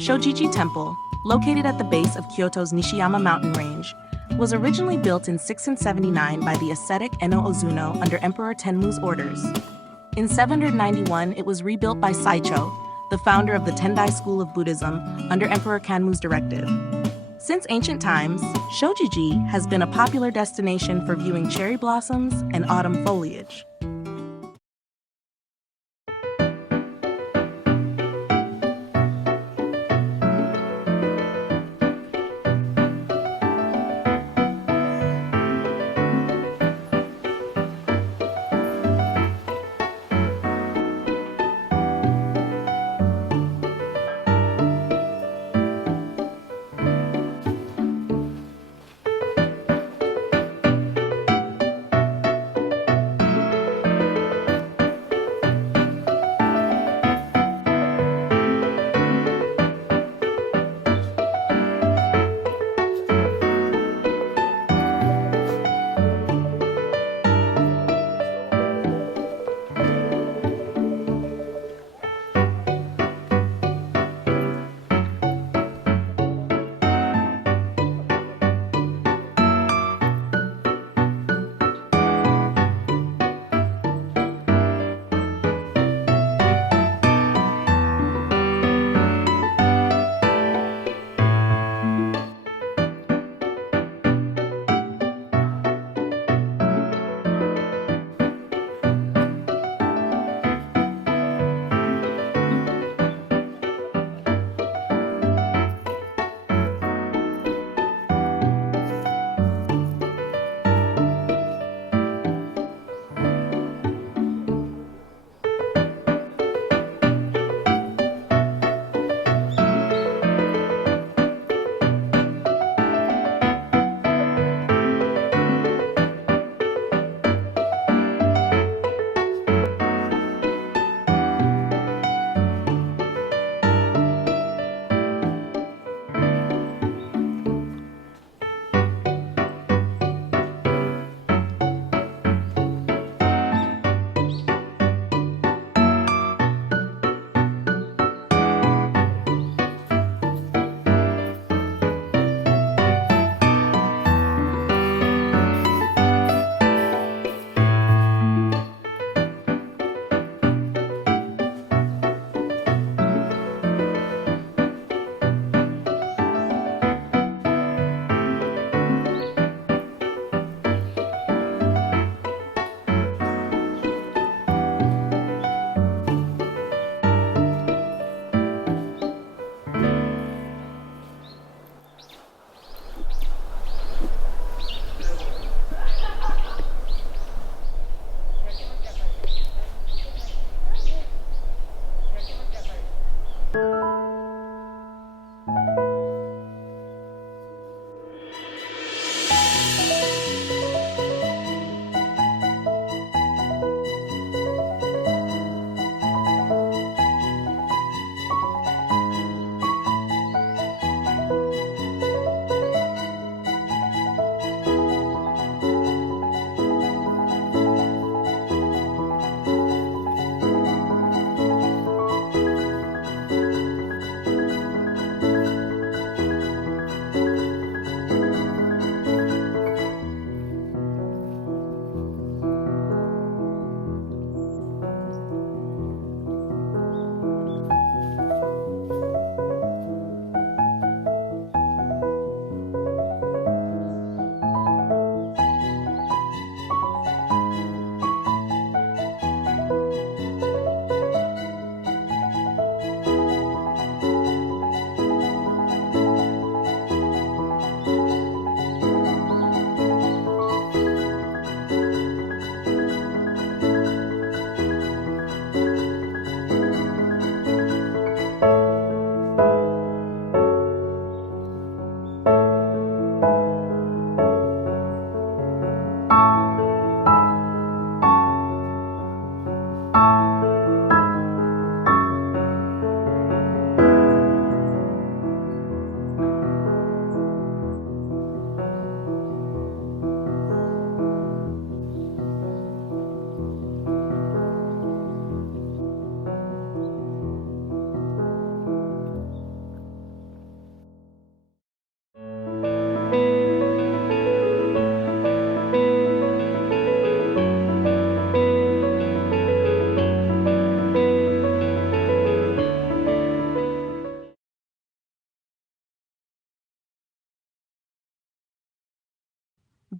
Shojiji Temple, located at the base of Kyoto's Nishiyama mountain range, was originally built in 679 by the ascetic Enno Ozuno under Emperor Tenmu's orders. In 791, it was rebuilt by Saicho, the founder of the Tendai school of Buddhism, under Emperor Kanmu's directive. Since ancient times, Shojiji has been a popular destination for viewing cherry blossoms and autumn foliage.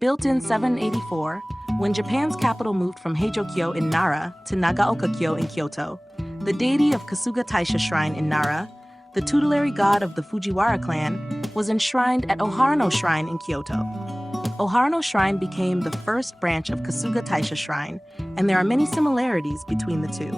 Built in 784, when Japan's capital moved from Heijo-kyo in Nara to Nagaoka-kyo in Kyoto, the deity of Kasuga Shrine in Nara, the tutelary god of the Fujiwara clan, was enshrined at Oharano Shrine in Kyoto. Oharano Shrine became the first branch of Kasuga Shrine, and there are many similarities between the two.